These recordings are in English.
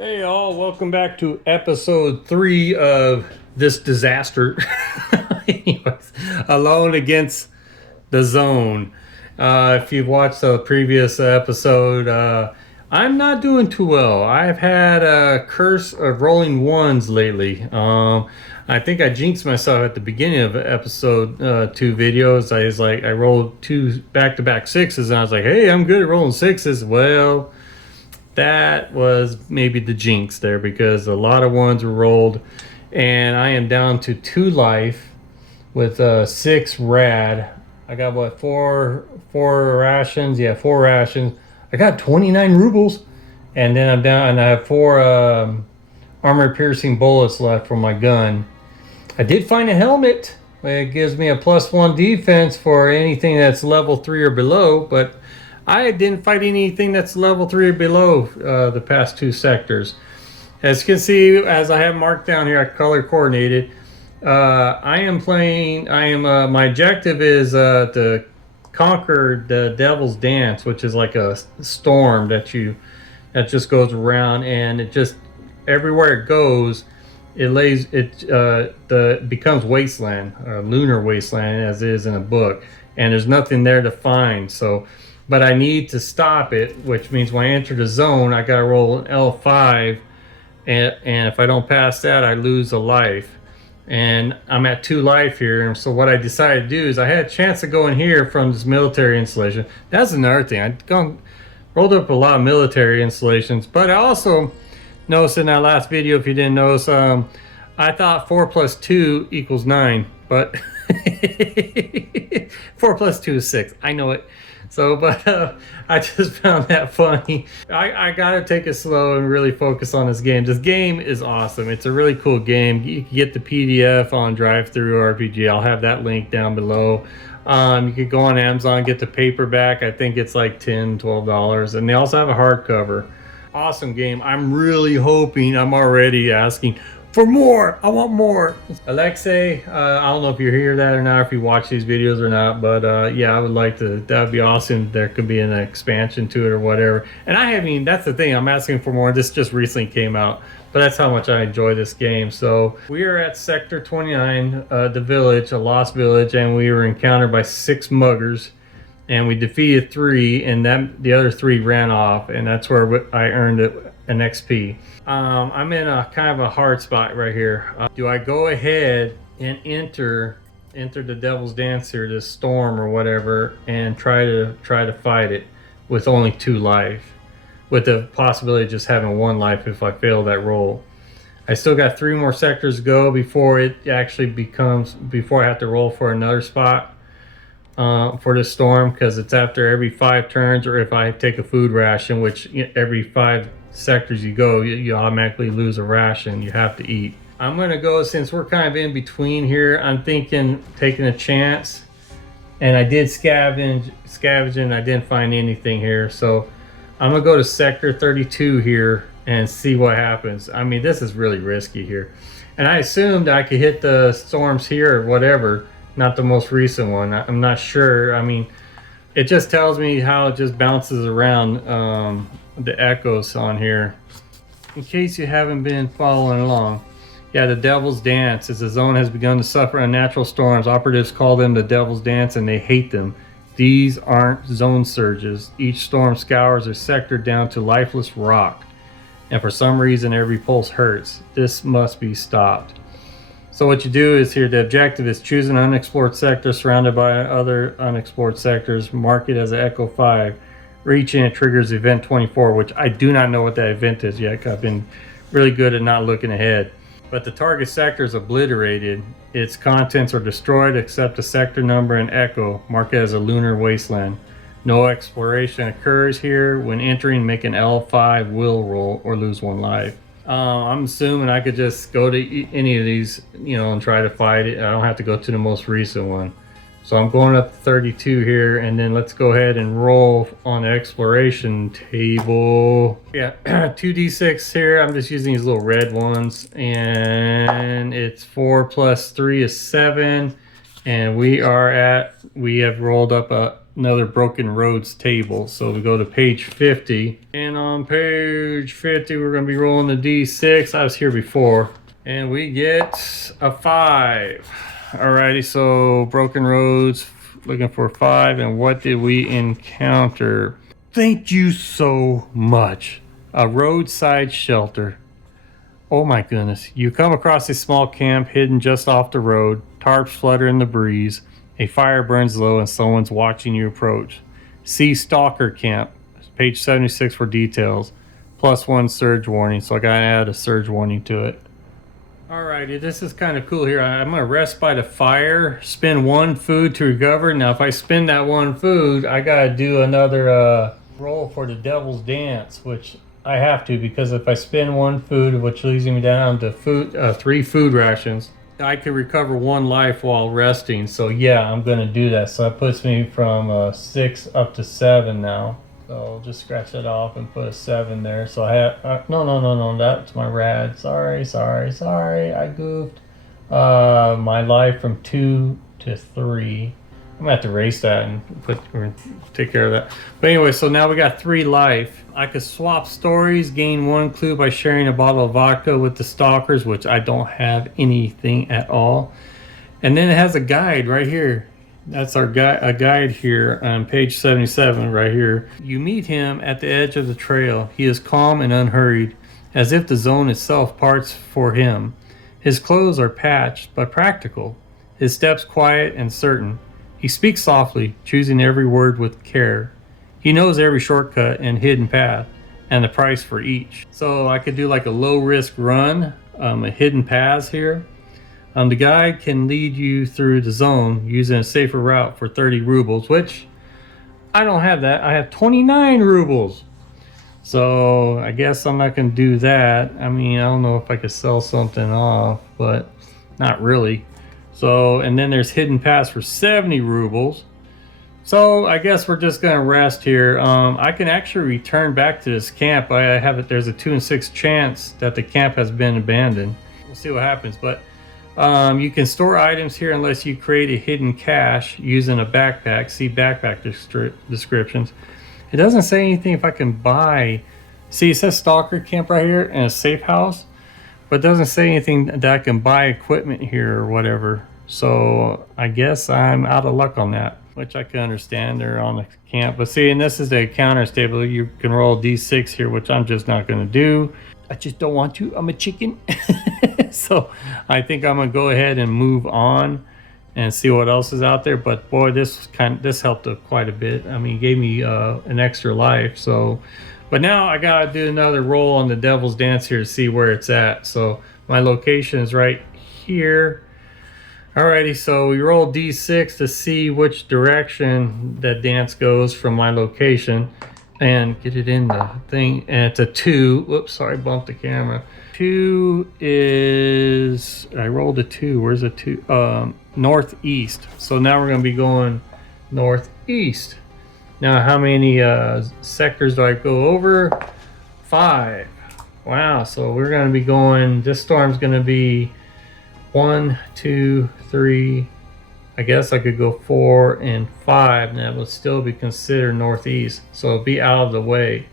Hey all, welcome back to episode 3 of this disaster. Anyways, Alone Against the Zone. If you've watched the previous episode, I'm not doing too well. I've had a curse of rolling ones lately. I think I jinxed myself at the beginning of episode 2 videos. I rolled 2 back-to-back sixes, and I was like, hey, I'm good at rolling sixes. Well, that was maybe the jinx there because a lot of ones were rolled, and I am down to 2 life with 6 rad. I got what, four rations? Yeah, 4 rations. I got 29 rubles, and then I'm down, and I have 4 armor piercing bullets left for my gun. I did find a helmet. It gives me a +1 defense for anything that's level 3 or below, but I didn't fight anything that's level 3 or below the past 2 sectors. As you can see, as I have marked down here, I color coordinated. I am playing, my objective is to conquer the Devil's Dance, which is like a storm that just goes around, and it just, everywhere it goes, becomes wasteland, lunar wasteland, as is in a book, and there's nothing there to find. So, but I need to stop it, which means when I enter the zone, I gotta roll an L5, and if I don't pass that, I lose a life. And I'm at 2 life here, and so what I decided to do is I had a chance to go in here from this military installation. That's another thing. Rolled up a lot of military installations, but I also noticed in that last video, if you didn't notice, I thought 4 + 2 = 9, but 4 + 2 is 6. I know it. So, but I just found that funny. I gotta take it slow and really focus on this game. This game is awesome. It's a really cool game. You can get the PDF on drive-thrurpg. I'll have that link down below. You could go on Amazon and get the paperback. I think it's like $10-12, and they also have a hardcover. Awesome game. I'm really hoping, I'm already asking for more. I want more. Alexei, I don't know if you hear that or not, if you watch these videos or not, but yeah, I would like to. That would be awesome. There could be an expansion to it or whatever. And that's the thing. I'm asking for more. This just recently came out, but that's how much I enjoy this game. So we are at Sector 29, the village, a lost village, and we were encountered by 6 muggers. And we defeated 3, and the other 3 ran off, and that's where I earned an XP. I'm in a kind of a hard spot right here. Do I go ahead and enter the Devil's Dance here, this storm or whatever, and try to fight it with only 2 life, with the possibility of just having 1 life if I fail that roll? I still got 3 more sectors to go before I have to roll for another spot for the storm, because it's after every 5 turns, or if I take a food ration, which every 5 sectors you go, you automatically lose a ration. You have to eat. I'm gonna go, since we're kind of in between here, I'm thinking taking a chance, and I did scavenging. I didn't find anything here, so I'm gonna go to sector 32 here and see what happens. I mean, this is really risky here, and I assumed I could hit the storms here or whatever, not the most recent one. I'm not sure. I mean, it just tells me how it just bounces around the echoes on here. In case you haven't been following along, yeah, the Devil's Dance. As the zone has begun to suffer unnatural storms, operatives call them the Devil's Dance, and they hate them. These aren't zone surges. Each storm scours a sector down to lifeless rock, and for some reason every pulse hurts. This must be stopped. So what you do is here, the objective is choose an unexplored sector surrounded by other unexplored sectors. Mark it as an Echo 5. Reach in, it triggers event 24, which I do not know what that event is yet. I've been really good at not looking ahead. But the target sector is obliterated. Its contents are destroyed except the sector number and echo. Mark it as a lunar wasteland. No exploration occurs here. When entering, make an L5 will roll or lose 1 life. I'm assuming I could just go to any of these, and try to fight it. I don't have to go to the most recent one. So I'm going up to 32 here, and then let's go ahead and roll on the exploration table. Yeah, 2d6 here. I'm just using these little red ones, and it's 4 + 3 is 7, And we have rolled up another broken roads table. So we go to page 50. And on page 50, we're going to be rolling the D6. I was here before. And we get a 5. Alrighty, so broken roads, looking for 5. And what did we encounter? Thank you so much. A roadside shelter. Oh my goodness. You come across a small camp hidden just off the road. Tarps flutter in the breeze. A fire burns low and someone's watching you approach. See Stalker Camp, page 76 for details. +1 surge warning, so I gotta add a surge warning to it. Alrighty, this is kind of cool here. I'm gonna rest by the fire, spend 1 food to recover. Now if I spend that 1 food, I gotta do another roll for the Devil's Dance, which I have to, because if I spend 1 food, which leaves me down to 3 food rations, I can recover 1 life while resting. So yeah, I'm gonna do that. So that puts me from 6 up to 7 now. So I'll just scratch that off and put a 7 there. So I have no, that's my rad. Sorry, I goofed. My life from 2 to 3. I'm gonna have to erase that and take care of that. But anyway, so now we got 3 life. I could swap stories, gain 1 clue by sharing a bottle of vodka with the stalkers, which I don't have anything at all. And then it has a guide right here. That's our a guide here on page 77 right here. You meet him at the edge of the trail. He is calm and unhurried, as if the zone itself parts for him. His clothes are patched but practical. His steps quiet and certain. He speaks softly, choosing every word with care. He knows every shortcut and hidden path, and the price for each. So I could do like a low risk run, a hidden paths here. The guide can lead you through the zone using a safer route for 30 rubles, which I don't have that. I have 29 rubles. So I guess I'm not going to do that. I mean, I don't know if I could sell something off, but not really. So, and then there's hidden paths for 70 rubles. So I guess we're just going to rest here. I can actually return back to this camp. I have it. There's a 2 in 6 chance that the camp has been abandoned. We'll see what happens. But you can store items here unless you create a hidden cache using a backpack. See backpack descriptions. It doesn't say anything if I can buy. See, it says Stalker Camp right here and a safe house, but it doesn't say anything that I can buy equipment here or whatever. So I guess I'm out of luck on that, which I can understand. They're on the camp. But see, and this is the encounters table. You can roll D6 here, which I'm just not going to do. I just don't want to. I'm a chicken. So I think I'm going to go ahead and move on and see what else is out there. But boy, this helped quite a bit. I mean, it gave me an extra life. So, but now I got to do another roll on the Devil's Dance here to see where it's at. So my location is right here. Alrighty, so we roll D6 to see which direction that dance goes from my location and get it in the thing. And it's a 2. Whoops, sorry, bumped the camera. 2 is, I rolled a 2. Where's a 2? Northeast. So now we're going to be going northeast. Now, how many sectors do I go over? 5. Wow, so we're going to be going, this storm's going to be 1, 2, 3. I guess I could go 4 and 5, and that would still be considered northeast. So it'll be out of the way.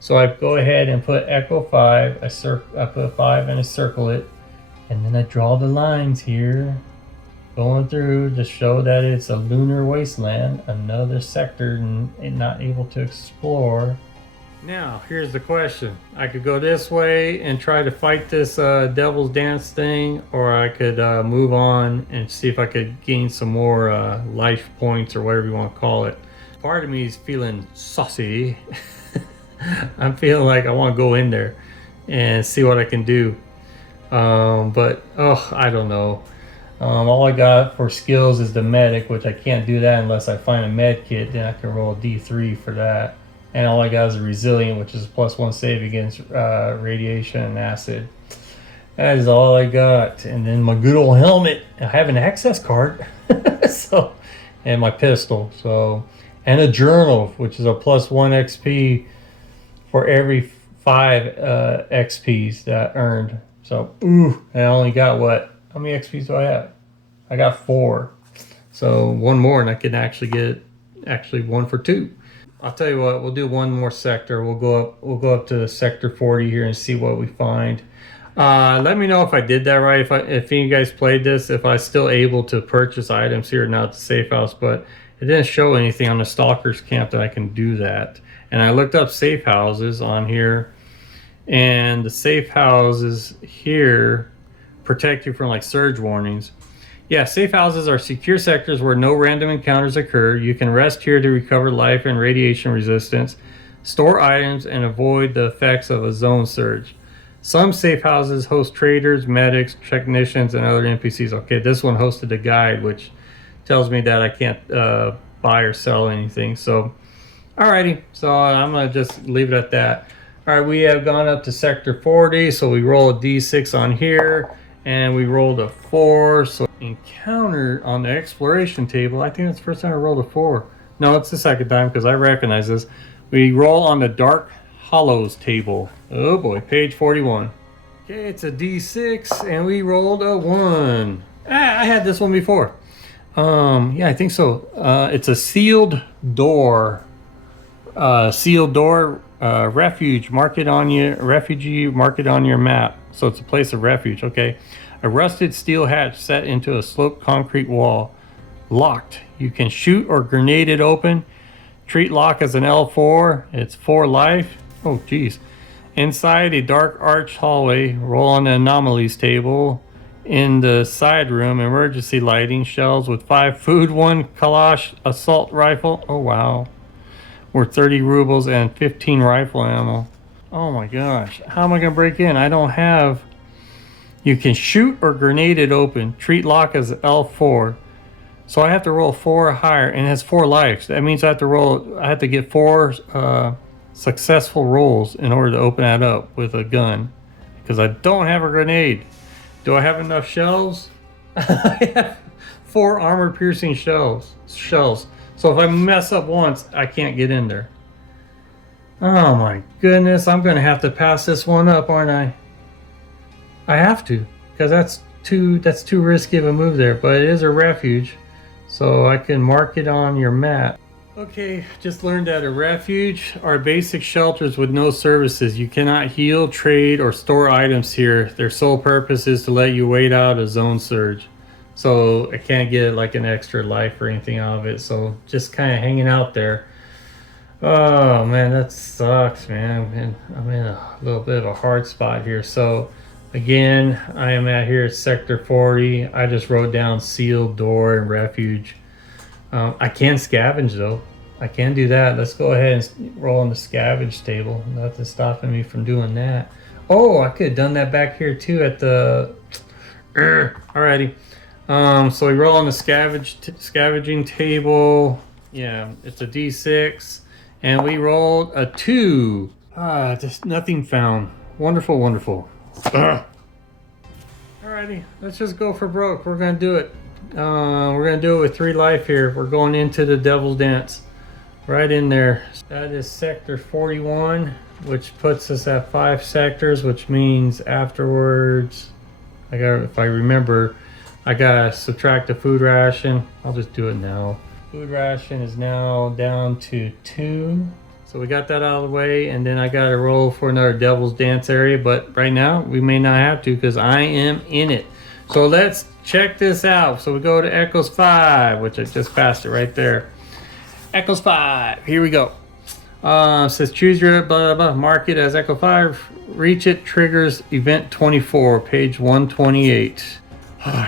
So I go ahead and put Echo 5. I put 5 and I circle it, and then I draw the lines here, going through to show that it's a lunar wasteland, another sector and not able to explore. Now, here's the question. I could go this way and try to fight this Devil's Dance thing, or I could move on and see if I could gain some more life points or whatever you want to call it. Part of me is feeling saucy. I'm feeling like I want to go in there and see what I can do. But, I don't know. All I got for skills is the medic, which I can't do that unless I find a med kit. Then I can roll a D3 for that. And all I got is a resilient, which is a +1 save against radiation and acid. That is all I got. And then my good old helmet. I have an access card. So, and my pistol. So, and a journal, which is a +1 XP for every 5 XPs that I earned. So, I only got what? How many XPs do I have? I got 4. So one more and I can actually get actually 1 for 2. I'll tell you what, we'll do one more sector. We'll go up to sector 40 here and see what we find. Let me know if I did that right. If you guys played this, if I was still able to purchase items here now at the safe house, but it didn't show anything on the stalker's camp that I can do that. And I looked up safe houses on here, and the safe houses here protect you from like surge warnings. Yeah, safe houses are secure sectors where no random encounters occur. You can rest here to recover life and radiation resistance, store items, and avoid the effects of a zone surge. Some safe houses host traders, medics, technicians, and other NPCs. Okay, this one hosted a guide, which tells me that I can't buy or sell anything. So, alrighty. So I'm going to just leave it at that. All right, we have gone up to sector 40. So we roll a D6 on here, and we rolled a 4. So encounter on the exploration table. I think that's the first time I rolled a 4. No, it's the second time because I recognize this. We roll on the dark hollows table. Oh boy, page 41. Okay, it's a D6 and we rolled a 1. I had this one before. Yeah, I think so. It's a sealed door. Refuge. Mark it on your refugee. Mark it on your map. So it's a place of refuge. Okay. A rusted steel hatch set into a sloped concrete wall. Locked. You can shoot or grenade it open. Treat lock as an L4. It's 4 life. Oh, geez. Inside a dark arched hallway. Roll on the anomalies table. In the side room, emergency lighting. Shells with 5 food, 1 Kalash assault rifle. Oh, wow. Worth 30 rubles and 15 rifle ammo. Oh my gosh. How am I going to break in? I don't have... You can shoot or grenade it open. Treat lock as L4. So I have to roll 4 or higher, and it has 4 lives. That means I have to get 4 successful rolls in order to open that up with a gun. Because I don't have a grenade. Do I have enough shells? I have 4 armor-piercing shells. So if I mess up once, I can't get in there. Oh my goodness, I'm going to have to pass this one up, aren't I? I have to, because that's too risky of a move there, but it is a refuge, so I can mark it on your map. Okay, just learned that a refuge are basic shelters with no services. You cannot heal, trade, or store items here. Their sole purpose is to let you wait out a zone surge. So I can't get like an extra life or anything out of it, so just kind of hanging out there. Oh man, that sucks, man. I'm in a little bit of a hard spot here. So again, I am at here at sector 40. I just wrote down sealed door and refuge. I can scavenge though. I can do that. Let's go ahead and roll on the scavenge table. Nothing's stopping me from doing that. Oh, I could have done that back here too at the... Alrighty. So we roll on the scavenging table. Yeah, it's a D6. And we rolled a 2. Just nothing found. Wonderful, wonderful. Alrighty, let's just go for broke. We're gonna do it. We're gonna do it with 3 life here. We're going into the devil's dance. Right in there. That is sector 41, which puts us at 5 sectors, which means afterwards, if I remember, I gotta subtract the food ration. I'll just do it now. Food ration is now down to 2. So we got that out of the way, and then I gotta roll for another devil's dance area, but right now we may not have to because I am in it. So let's check this out. So we go to Echoes 5, which I just passed it right there. Echoes 5, here we go. Says choose your blah, blah, blah, mark it as Echo 5, reach it, triggers event 24, page 128.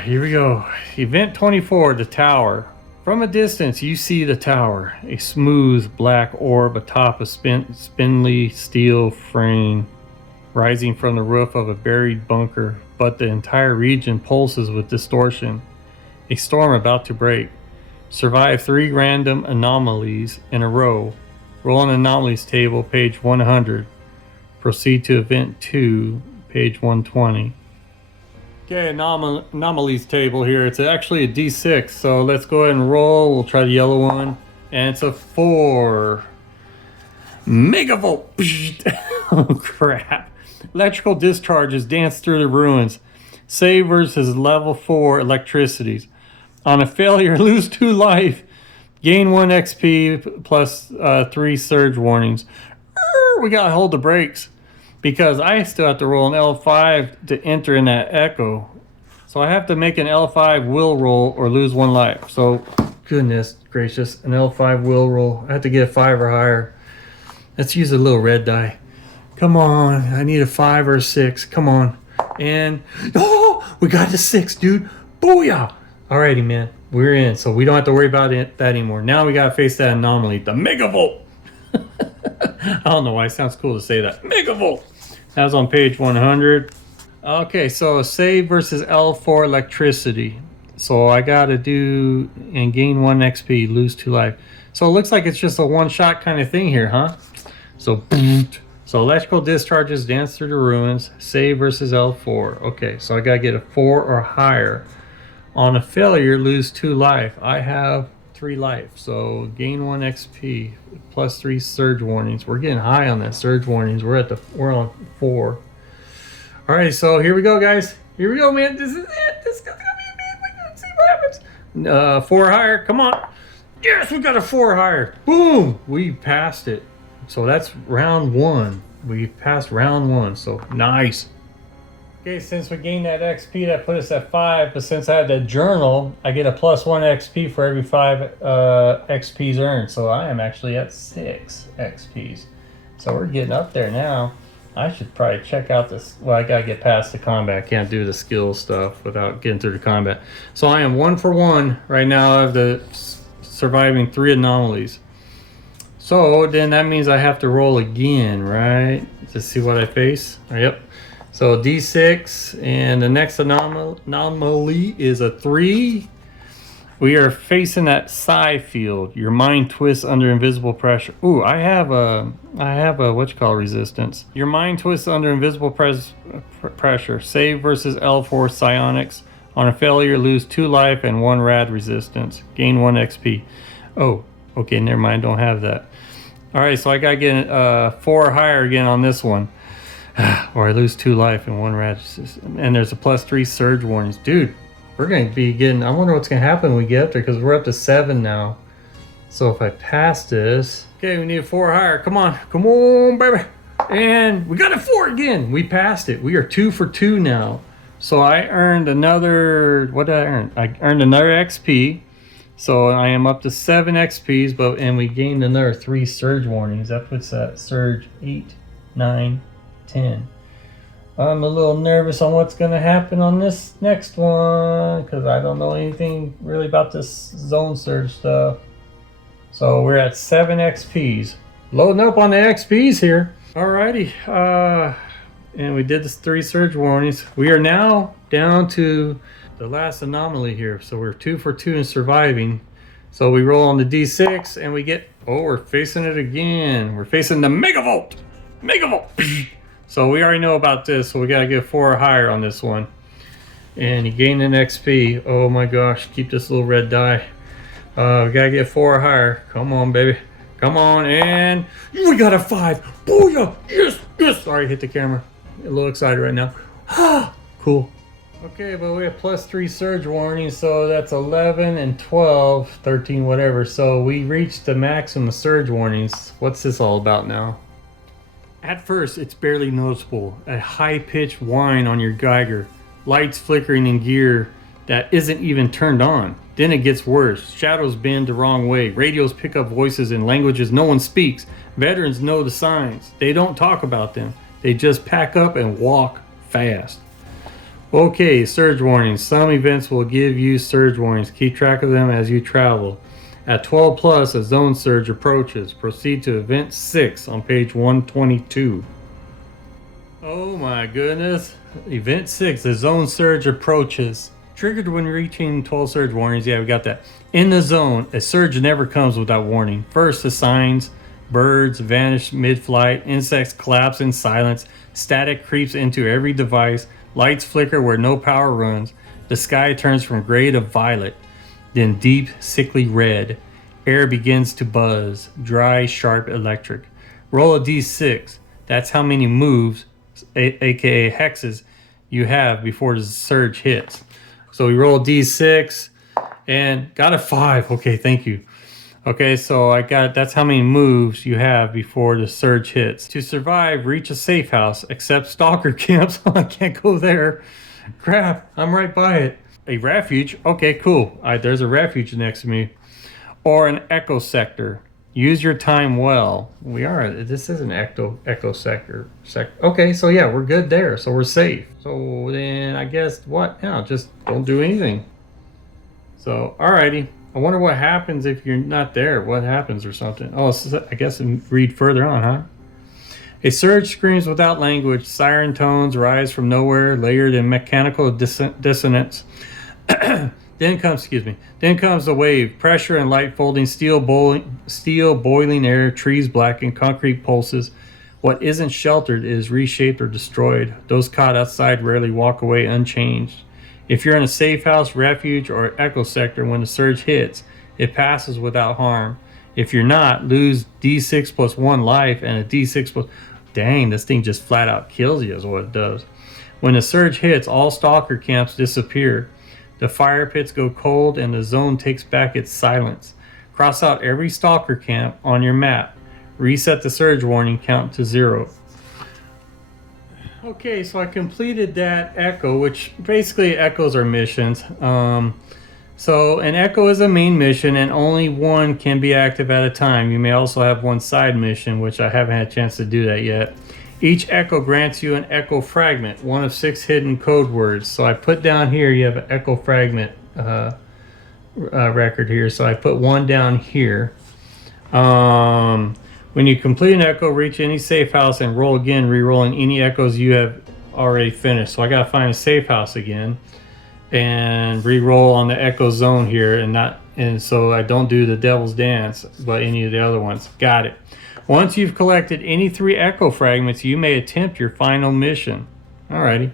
Here we go. Event 24, the tower. From a distance, you see the tower, a smooth black orb atop a spindly steel frame rising from the roof of a buried bunker, but the entire region pulses with distortion. A storm about to break. Survive 3 random anomalies in a row. Roll an anomalies table, page 100. Proceed to event 2, page 120. Okay, anomalies table here. It's actually a D6, so let's go ahead and roll. We'll try the yellow one. And it's a 4. Megavolt! Oh, crap. Electrical discharges dance through the ruins. Save versus level 4 electricities. On a failure, lose 2 life. Gain 1 XP plus 3 surge warnings. We gotta hold the brakes because I still have to roll an L5 to enter in that echo. So I have to make an L5 will roll or lose 1 life. So, goodness gracious, an L5 will roll. I have to get a 5 or higher. Let's use a little red die. Come on, I need a 5 or a 6. Come on. And, oh, we got the 6, dude. Booyah. Alrighty, man. We're in. So we don't have to worry about that anymore. Now we got to face that anomaly, the megavolt. I don't know why it sounds cool to say that. Megavolt. That was on page 100. Okay, so save versus L4 electricity. So I got to do and gain 1 XP, lose 2 life. So it looks like it's just a one-shot kind of thing here, huh? So electrical discharges dance through the ruins. Save versus L4. Okay, so I got to get a 4 or higher. On a failure, lose 2 life. I have 3 life, so gain 1 XP plus 3 surge warnings. We're getting high on that surge warnings. We're on 4. All right, so here we go, guys. Here we go, man. This is it. This is gonna be me. We're gonna see what happens. 4 higher. Come on. Yes, we got a 4 higher. Boom. We passed it. So that's round 1. We passed round 1. So nice. Okay, since we gained that XP, that put us at 5. But since I had the journal, I get a plus 1 XP for every 5 XPs earned. So I am actually at 6 XPs. So we're getting up there now. I should probably check out this. Well, I gotta get past the combat. I can't do the skill stuff without getting through the combat. So I am 1 for 1 right now of the surviving 3 anomalies. So then that means I have to roll again, right? To see what I face. Yep. So D6, and the next anomaly is a 3. We are facing that psi field. Your mind twists under invisible pressure. Ooh, I have a resistance. Your mind twists under invisible pressure. Save versus L4 psionics. On a failure, lose 2 life and 1 rad resistance. Gain 1 XP. Oh, okay, never mind. Don't have that. All right, so I gotta get 4 or higher again on this one. Or I lose 2 life and 1 rad resistance. And there's a plus 3 surge warnings. Dude, we're going to be getting... I wonder what's going to happen when we get up there, because we're up to 7 now. So if I pass this... Okay, we need a 4 higher. Come on. Come on, baby. And we got a 4 again. We passed it. We are 2 for 2 now. So I earned another... What did I earn? I earned another XP. So I am up to 7 XPs, and we gained another 3 surge warnings. That puts that surge 8, 9, 10. I'm a little nervous on what's going to happen on this next one because I don't know anything really about this zone surge stuff. So we're at 7 XPs. Loading up on the XPs here. Alrighty. And we did this 3 surge warnings. We are now down to the last anomaly here. So we're 2 for 2 in surviving. So we roll on the D6 and we get... Oh, we're facing it again. We're facing the Megavolt. Megavolt. So we already know about this, so we gotta get 4 or higher on this one. And you gain an XP. Oh my gosh, keep this little red die. We gotta get 4 or higher. Come on, baby. Come on, and we got a 5. Booyah! Yes, yes! Sorry, hit the camera. A little excited right now. Cool. Okay, but we have plus 3 surge warnings, so that's 11 and 12, 13, whatever. So we reached the maximum surge warnings. What's this all about now? At first, it's barely noticeable. A high-pitched whine on your Geiger. Lights flickering in gear that isn't even turned on. Then it gets worse. Shadows bend the wrong way. Radios pick up voices in languages no one speaks. Veterans know the signs. They don't talk about them. They just pack up and walk fast. Okay, surge warnings. Some events will give you surge warnings. Keep track of them as you travel. At 12 plus, a zone surge approaches. Proceed to event 6 on page 122. Oh my goodness. Event 6, the zone surge approaches. Triggered when reaching 12 surge warnings. Yeah, we got that. In the zone, a surge never comes without warning. First, the signs. Birds vanish mid-flight. Insects collapse in silence. Static creeps into every device. Lights flicker where no power runs. The sky turns from gray to violet. Then deep, sickly red. Air begins to buzz. Dry, sharp electric. Roll a d6. That's how many moves, aka hexes, you have before the surge hits. So we roll a d6, And got a 5. Okay, thank you. Okay, so that's how many moves you have before the surge hits. To survive, reach a safe house, except stalker camps. I can't go there. Crap, I'm right by it. A refuge. Okay, cool. There's a refuge next to me. Or an echo sector. Use your time well. This is an echo sector. Okay, so yeah, we're good there. So we're safe. So then I guess what? Yeah, just don't do anything. So, alrighty. I wonder what happens if you're not there. What happens or something? Oh, so I guess read further on, huh? A surge screams without language. Siren tones rise from nowhere, layered in mechanical dissonance. Then comes the wave. Pressure and light folding, steel boiling air, trees blackened, concrete pulses. What isn't sheltered is reshaped or destroyed. Those caught outside rarely walk away unchanged. If you're in a safe house, refuge, or echo sector when the surge hits, it passes without harm. If you're not, lose D6 plus 1 life and a D6 plus... Dang, this thing just flat out kills you is what it does. When the surge hits, all stalker camps disappear. The fire pits go cold and the zone takes back its silence. Cross out every stalker camp on your map. Reset the surge warning count to 0. Okay, so I completed that echo, which basically echoes are missions. So an echo is a main mission and only one can be active at a time. You may also have one side mission, which I haven't had a chance to do that yet. Each echo grants you an echo fragment, one of 6 hidden code words. So I put down here, you have an echo fragment record here. So I put one down here. When you complete an echo, reach any safe house and roll again, re-rolling any echoes you have already finished. So I gotta find a safe house again and re-roll on the echo zone here, and so I don't do the devil's dance, but any of the other ones. Got it. Once you've collected any 3 echo fragments, you may attempt your final mission. Alrighty.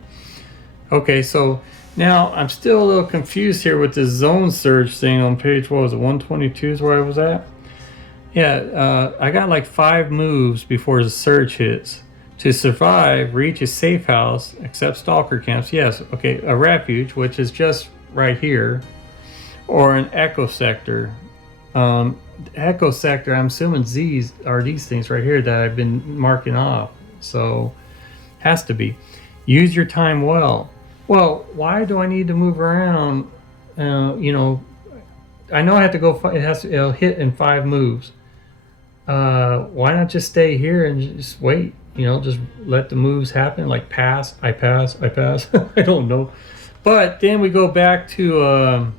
Okay, so now I'm still a little confused here with this zone surge thing on page, what was it, 122 is where I was at? Yeah, I got like 5 moves before the surge hits. To survive, reach a safe house, except stalker camps. Yes, okay, a refuge, which is just right here, or an echo sector. Echo sector, I'm assuming these are these things right here that I've been marking off. So, has to be. Use your time well. Well, why do I need to move around? You know, I know I have to go. It'll hit in 5 moves. Why not just stay here and just wait? You know, just let the moves happen. Like pass, I pass. I don't know. But then we go back to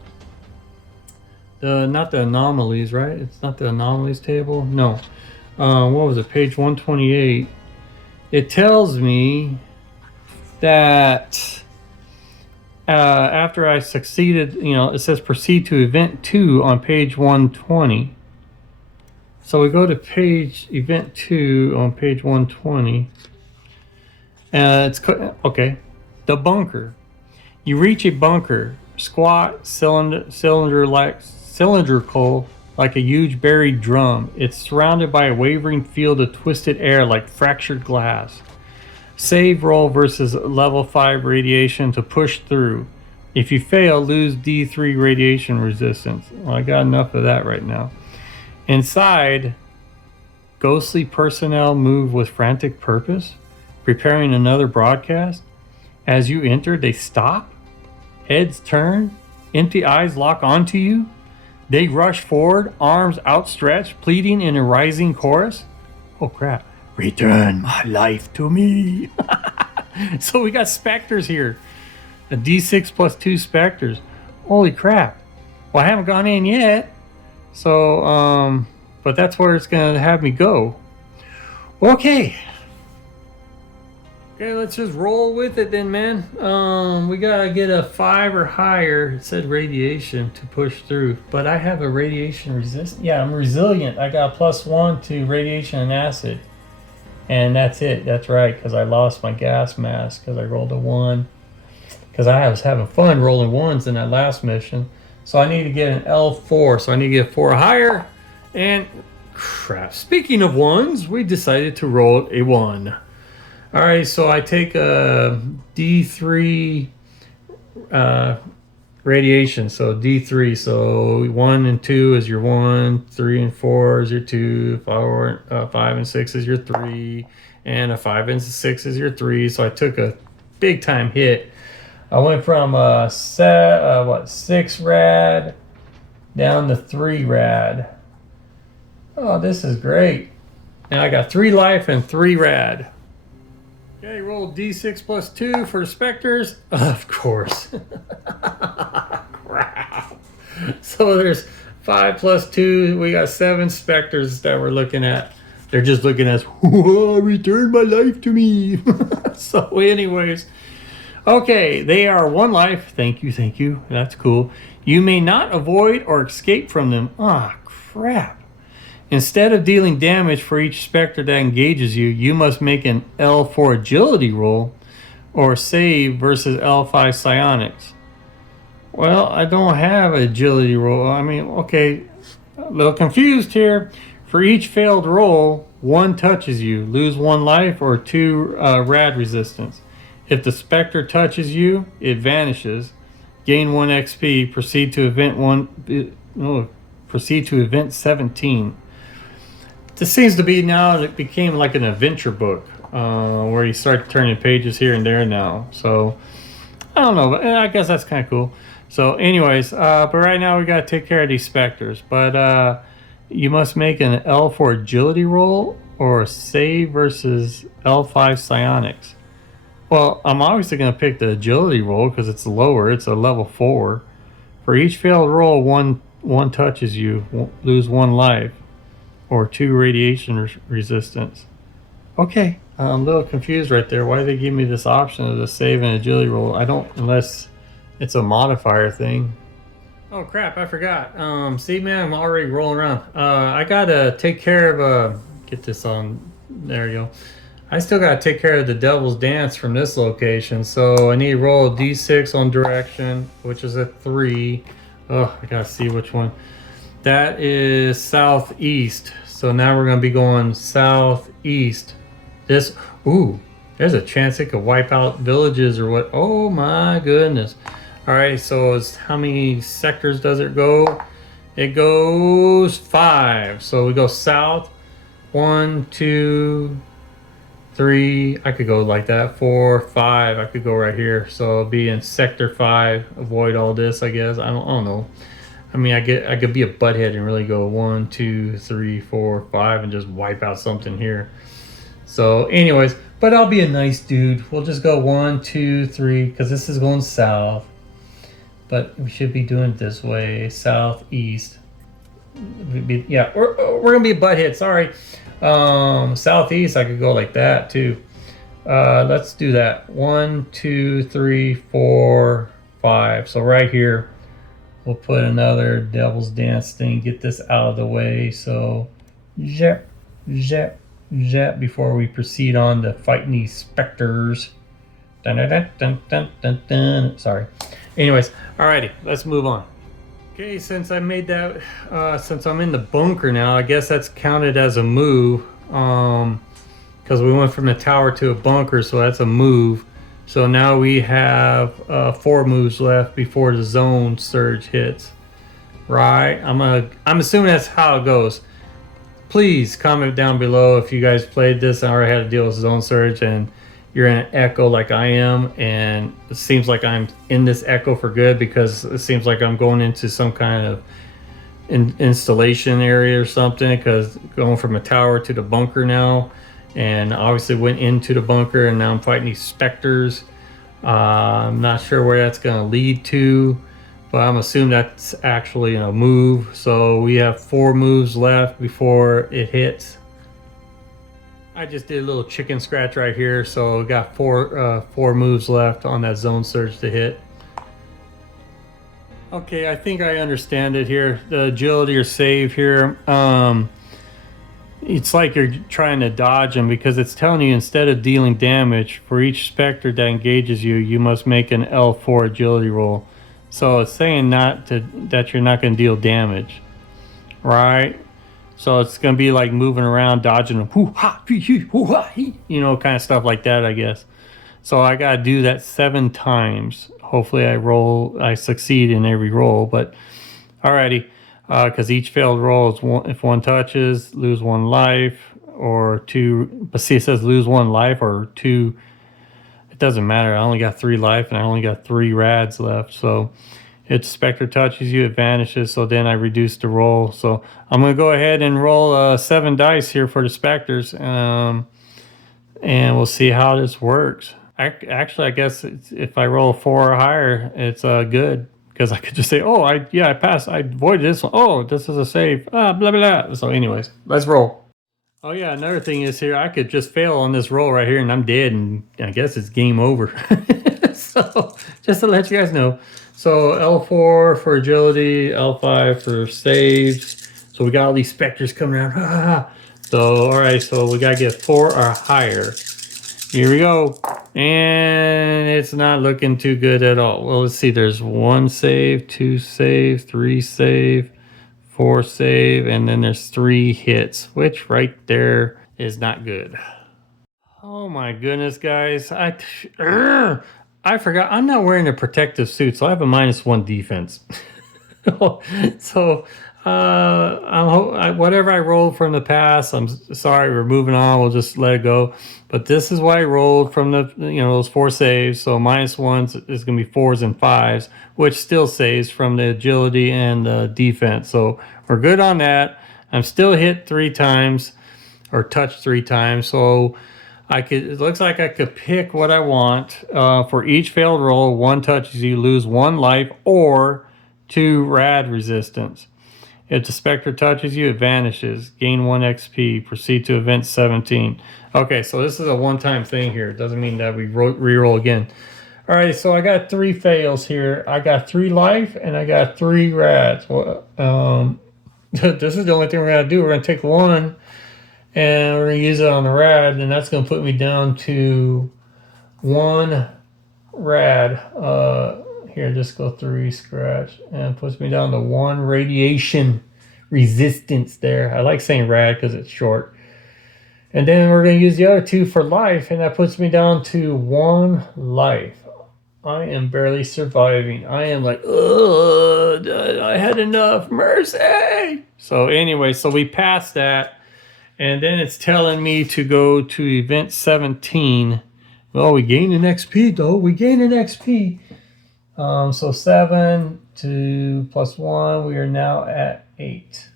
not the anomalies, right? It's not the anomalies table. No. What was it? Page 128. It tells me that after I succeeded, you know, it says proceed to event 2 on page 120. So we go to event 2 on page 120. Okay. The bunker. You reach a bunker, squat, cylindrical, like a huge buried drum. It's surrounded by a wavering field of twisted air like fractured glass. Save roll versus level 5 radiation to push through. If you fail, lose D3 radiation resistance. Well, I got enough of that right now. Inside, ghostly personnel move with frantic purpose, preparing another broadcast. As you enter, they stop, heads turn, empty eyes lock onto you. They rush forward, arms outstretched, pleading in a rising chorus. Oh crap. Return my life to me. So we got specters here. A D6 plus 2 specters. Holy crap. Well, I haven't gone in yet. So, but that's where it's going to have me go. Okay, let's just roll with it then, man. We got to get a 5 or higher. It said radiation to push through. But I have a radiation resistance. Yeah, I'm resilient. I got a +1 to radiation and acid. And that's it. That's right, because I lost my gas mask because I rolled a 1. Because I was having fun rolling 1s in that last mission. So I need to get an L4. So I need to get 4 higher. And crap. Speaking of 1s, we decided to roll a 1. Alright, so I take a D3 radiation. So D3. So 1 and 2 is your 1, 3 and 4 is your 2, 5 and 6 is your 3, and a 5 and 6 is your 3. So I took a big time hit. I went from 6 rad down to 3 rad. Oh, this is great. And I got 3 life and 3 rad. Okay, roll D6 plus 2 for specters. Of course. Crap. So there's 5 plus 2. We got 7 specters that we're looking at. They're just looking at us. Return my life to me. So anyways. Okay, they are 1 life. Thank you, thank you. That's cool. You may not avoid or escape from them. Ah, crap. Instead of dealing damage for each specter that engages you, you must make an L4 agility roll or save versus L5 psionics. Well, I don't have an agility roll. I mean, okay, a little confused here. For each failed roll, 1 touches you, lose 1 life or 2 rad resistance. If the specter touches you, it vanishes. Gain 1 XP. Proceed to event 17. This seems to be now, it became like an adventure book where you start turning pages here and there now. So, I don't know, but I guess that's kind of cool. So, anyways, but right now we got to take care of these specters. But you must make an L4 agility roll or save versus L5 psionics. Well, I'm obviously going to pick the agility roll because it's lower. It's a level 4. For each failed roll, one touches you, lose 1 life. Or 2 radiation resistance. Okay, I'm a little confused right there. Why did they give me this option of the save and agility roll? I don't, unless it's a modifier thing. Oh crap, I forgot. See man, I'm already rolling around. I gotta take care of, get this on, there you go. I still gotta take care of the Devil's Dance from this location. So I need to roll a D6 on direction, which is a 3. Oh, I gotta see which one. That is southeast. So now we're going to be going southeast. There's a chance it could wipe out villages or what. Oh my goodness. All right, so how many sectors does it go? It goes 5. So we go south. 1, 2, 3. I could go like that. 4, 5. I could go right here. So it'll be in sector 5. Avoid all this, I guess. I don't know. I mean, I could be a butthead and really go 1, 2, 3, 4, 5 and just wipe out something here. So anyways, but I'll be a nice dude. We'll just go 1, 2, 3 because this is going south. But we should be doing it this way, southeast. Yeah, we're going to be a butthead, sorry. Southeast, I could go like that too. Let's do that. 1, 2, 3, 4, 5. So right here. We'll put another Devil's Dance thing, get this out of the way. So, zap, zap, zap, before we proceed on to fighting these specters. Dun, dun, dun, dun, dun, dun, dun. Sorry. Anyways, alrighty, let's move on. Okay, since I made that, since I'm in the bunker now, I guess that's counted as a move. Because we went from the tower to a bunker, so that's a move. So now we have 4 moves left before the zone surge hits. Right? I'm assuming that's how it goes. Please comment down below if you guys played this and already had to deal with zone surge and you're in an echo like I am, and it seems like I'm in this echo for good because it seems like I'm going into some kind of installation area or something, because going from a tower to the bunker now, and obviously went into the bunker and now I'm fighting these specters. I'm not sure where that's going to lead to, but I'm assuming that's actually a move. So we have 4 moves left before it hits. I just did a little chicken scratch right here, so we got 4 moves left on that zone surge to hit. Okay, I think I understand it here. The agility or save here. It's like you're trying to dodge them because it's telling you instead of dealing damage for each specter that engages you, you must make an L4 agility roll. So it's saying that you're not going to deal damage, right? So it's going to be like moving around, dodging them, you know, kind of stuff like that, I guess. So I got to do that 7 times. hopefully I succeed in every roll. But alrighty, because each failed roll is one, if one touches, lose one life, or two. But see, it says lose one life or two. It doesn't matter. I only got 3 life and I only got 3 rads left. So if the specter touches you, it vanishes. So then I reduce the roll. So I'm going to go ahead and roll 7 dice here for the specters. And we'll see how this works. Actually, I guess if I roll a 4 or higher, it's good. Because I could just say, oh, I passed. I avoided this one. Oh, this is a save. Blah, blah, blah. So anyways, let's roll. Oh yeah, another thing is here, I could just fail on this roll right here and I'm dead and I guess it's game over. So just to let you guys know. So L4 for agility, L5 for saves. So we got all these specters coming around. So alright, so we gotta get 4 or higher. Here we go. And it's not looking too good at all. Well, let's see, there's 1 save, 2 save, 3 save, 4 save, and then there's 3 hits, which right there is not good. Oh my goodness, guys. I forgot. I'm not wearing a protective suit, so I have a -1 defense. So whatever I rolled from the past, I'm sorry, we're moving on, we'll just let it go. But this is what I rolled from the, those 4 saves. So -1s is going to be 4s and 5s, which still saves from the agility and the defense. So we're good on that. I'm still hit 3 times or touched 3 times. So it looks like I could pick what I want. For each failed roll, 1 touches you, lose 1 life or 2 rad resistance. If the specter touches you, it vanishes. Gain 1 XP. Proceed to event 17. Okay, so this is a one-time thing here. It doesn't mean that we re-roll again. All right, so I got 3 fails here. I got 3 life and I got 3 rads. Well, this is the only thing we're going to do. We're going to take 1 and we're going to use it on the rad, and that's going to put me down to 1 rad. Here, just go 3 scratch, and puts me down to 1 radiation resistance there. I like saying rad because it's short. And then we're going to use the other 2 for life, and that puts me down to 1 life. I am barely surviving. I am like, ugh, I had enough mercy. So anyway, so we passed that. And then it's telling me to go to event 17. Well, we gained an XP though. We gained an XP. So 7 to +1, we are now at 8.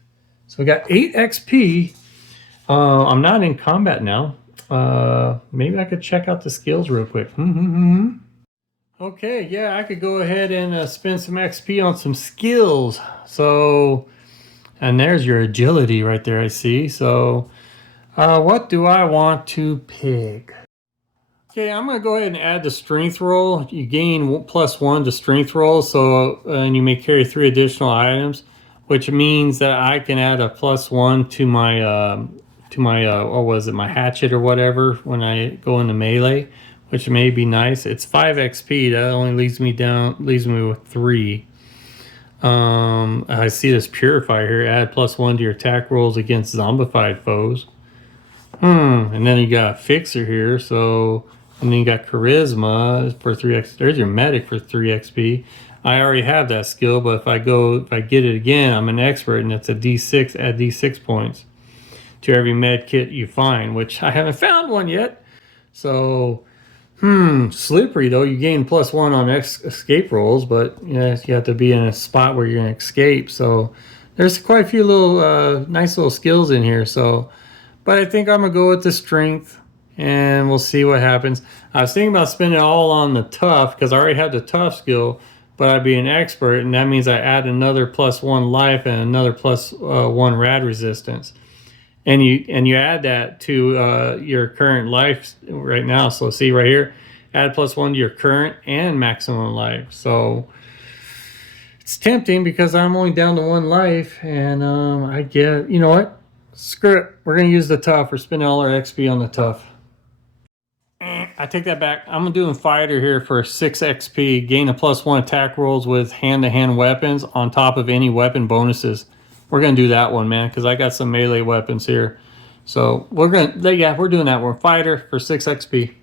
So we got 8 XP. I'm not in combat now. Maybe I could check out the skills real quick. Okay, yeah, I could go ahead and spend some XP on some skills. So, and there's your agility right there, I see. So, what do I want to pick? Okay, I'm going to go ahead and add the strength roll. You gain +1 to strength roll, so and you may carry 3 additional items, which means that I can add a +1 to my what was it, my hatchet or whatever when I go into melee, which may be nice. It's 5 XP. That only leaves me with 3. I see this purifier here. Add +1 to your attack rolls against zombified foes. And then you got fixer here, so. And then you got charisma for 3 XP. There's your medic for 3 XP. I already have that skill, but if I get it again, I'm an expert, and it's a D6. Add D6 points to every med kit you find, which I haven't found one yet. So, slippery though. You gain +1 on escape rolls, but you have to be in a spot where you're gonna escape. So there's quite a few little nice little skills in here. So, but I think I'm gonna go with the strength. And we'll see what happens. I was thinking about spending it all on the tough because I already have the tough skill, but I'd be an expert, and that means I add another +1 life and another +1 rad resistance. And you add that to your current life right now. So see right here, add +1 to your current and maximum life. So it's tempting because I'm only down to 1 life, and I get, you know what? Screw it. We're gonna use the tough. We're spending all our XP on the tough. I take that back. I'm doing fighter here for 6 XP. Gain a +1 attack rolls with hand-to-hand weapons on top of any weapon bonuses. We're going to do that one, man, because I got some melee weapons here. So we're doing that one. Fighter for 6 XP.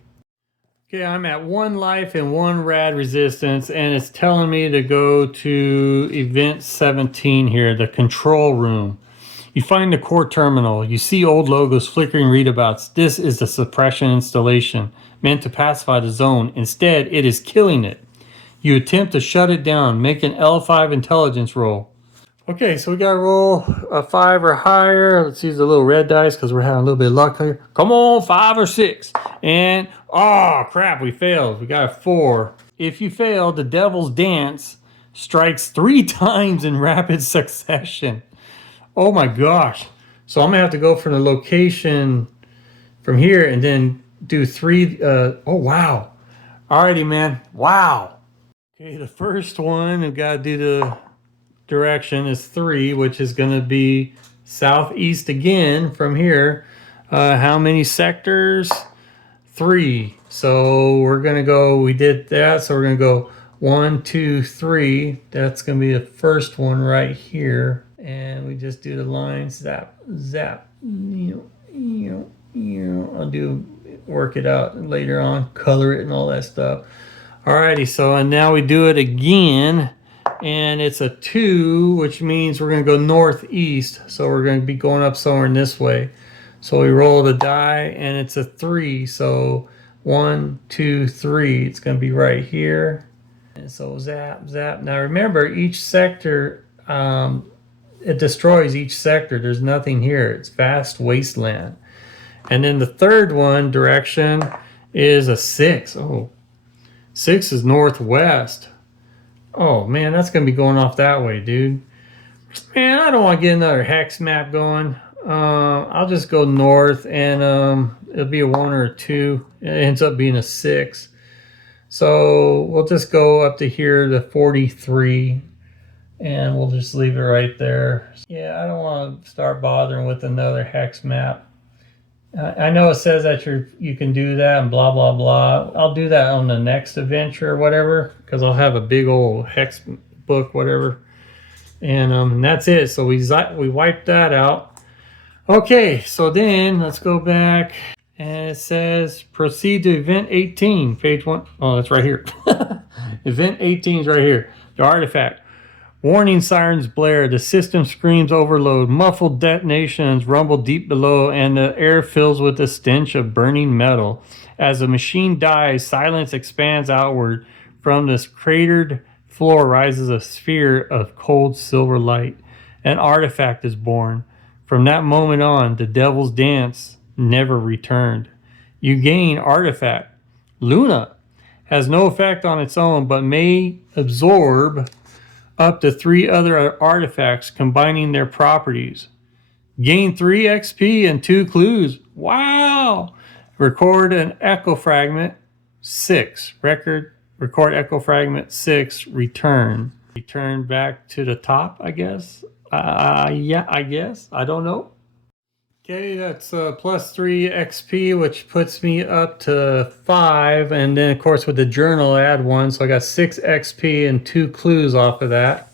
Okay, I'm at 1 life and 1 rad resistance, and it's telling me to go to event 17 here, the control room. You find the core terminal. You see old logos, flickering readabouts. This is the suppression installation meant to pacify the zone. Instead, it is killing it. You attempt to shut it down. Make an L5 intelligence roll. Okay, so we got to roll a 5 or higher. Let's use the little red dice because we're having a little bit of luck here. Come on, 5 or 6. And, oh, crap, we failed. We got a 4. If you fail, the devil's dance strikes 3 times in rapid succession. Oh, my gosh. So I'm going to have to go from the location from here and then do 3. Oh, wow. Alrighty, man. Wow. Okay, the first one, we've got to do the direction is 3, which is going to be southeast again from here. How many sectors? 3. So we're going to go, we did that, so we're going to go 1, 2, 3. That's going to be the first one right here. And we just do the lines, zap, zap, I'll work it out later on, color it and all that stuff. Alrighty, so and now we do it again. And it's a 2, which means we're going to go northeast. So we're going to be going up somewhere in this way. So we roll the die, and it's a 3. So 1, 2, 3. It's going to be right here. And so zap, zap. Now remember, each sector, it destroys each sector. There's nothing here. It's vast wasteland. And then the third one, direction, is a 6. Oh, 6 is northwest. Oh, man, that's going to be going off that way, dude. Man, I don't want to get another hex map going. I'll just go north, and it'll be a 1 or a 2. It ends up being a 6. So we'll just go up to here to 43, and we'll just leave it right there. Yeah, I don't want to start bothering with another hex map. I know it says that you can do that and blah, blah, blah. I'll do that on the next adventure or whatever, because I'll have a big old hex book, whatever. And that's it. So we wiped that out. Okay, so then let's go back. And it says proceed to event 18, page 1. Oh, that's right here. Event 18 is right here. The artifact. Warning sirens blare, the system screams overload, muffled detonations rumble deep below, and the air fills with the stench of burning metal. As the machine dies, silence expands outward. From this cratered floor rises a sphere of cold silver light. An artifact is born. From that moment on, the devil's dance never returned. You gain artifact. Luna has no effect on its own, but may absorb up to 3 other artifacts combining their properties. Gain 3 XP and 2 clues. Wow! Record an echo fragment 6. Record echo fragment 6. Return. Return back to the top, I guess. Yeah, I guess. I don't know. Okay, that's plus 3 XP, which puts me up to 5. And then, of course, with the journal, I add 1. So I got 6 XP and 2 clues off of that.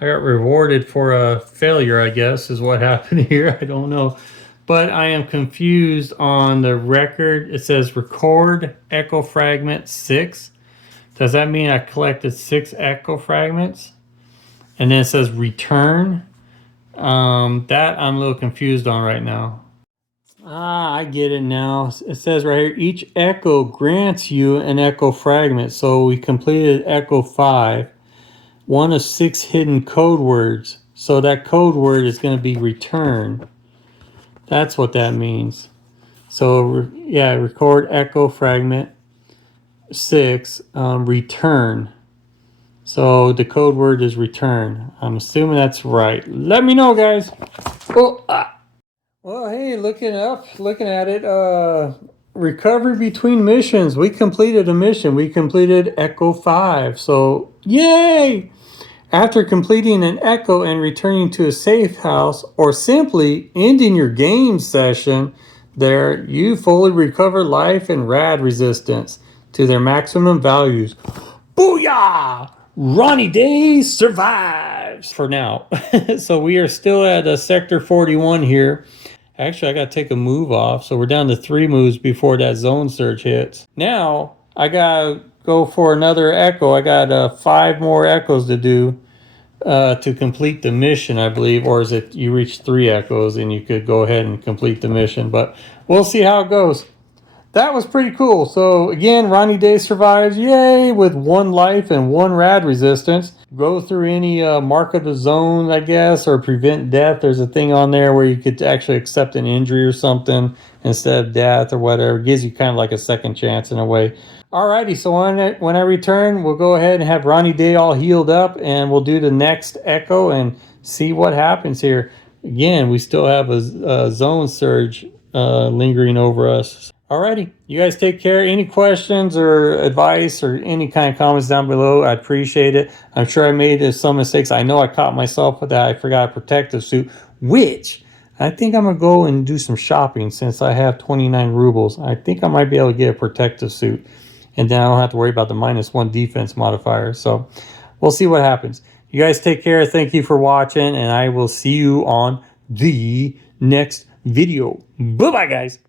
I got rewarded for a failure, I guess, is what happened here. I don't know. But I am confused on the record. It says record echo fragment 6. Does that mean I collected 6 echo fragments? And then it says return. That I'm a little confused on right now. I get it now. It says right here, each echo grants you an echo fragment. So we completed echo 5. 1 of 6 hidden code words. So that code word is going to be return. That's what that means. So yeah, record echo fragment 6, return. So the code word is return. I'm assuming that's right. Let me know, guys. Oh, Well, hey, looking at it, recovery between missions. We completed a mission. We completed Echo 5. So, yay! After completing an Echo and returning to a safe house, or simply ending your game session there, you fully recover life and rad resistance to their maximum values. Booyah! Ronnie Day survives for now. So we are still at Sector 41 here. Actually, I got to take a move off. So we're down to 3 moves before that zone surge hits. Now, I got to go for another echo. I got 5 more echoes to do to complete the mission, I believe. Or is it you reach 3 echoes and you could go ahead and complete the mission. But we'll see how it goes. That was pretty cool. So again, Ronnie Day survives, yay, with 1 life and 1 rad resistance. Go through any mark of the zone, I guess, or prevent death. There's a thing on there where you could actually accept an injury or something instead of death or whatever. It gives you kind of like a second chance in a way. Alrighty, so when I return, we'll go ahead and have Ronnie Day all healed up, and we'll do the next echo and see what happens here. Again, we still have a zone surge lingering over us. Alrighty, you guys take care. Any questions or advice or any kind of comments down below, I appreciate it. I'm sure I made some mistakes. I know I caught myself with that. I forgot a protective suit, which I think I'm going to go and do some shopping since I have 29 rubles. I think I might be able to get a protective suit, and then I don't have to worry about the -1 defense modifier. So we'll see what happens. You guys take care. Thank you for watching, and I will see you on the next video. Bye-bye, guys.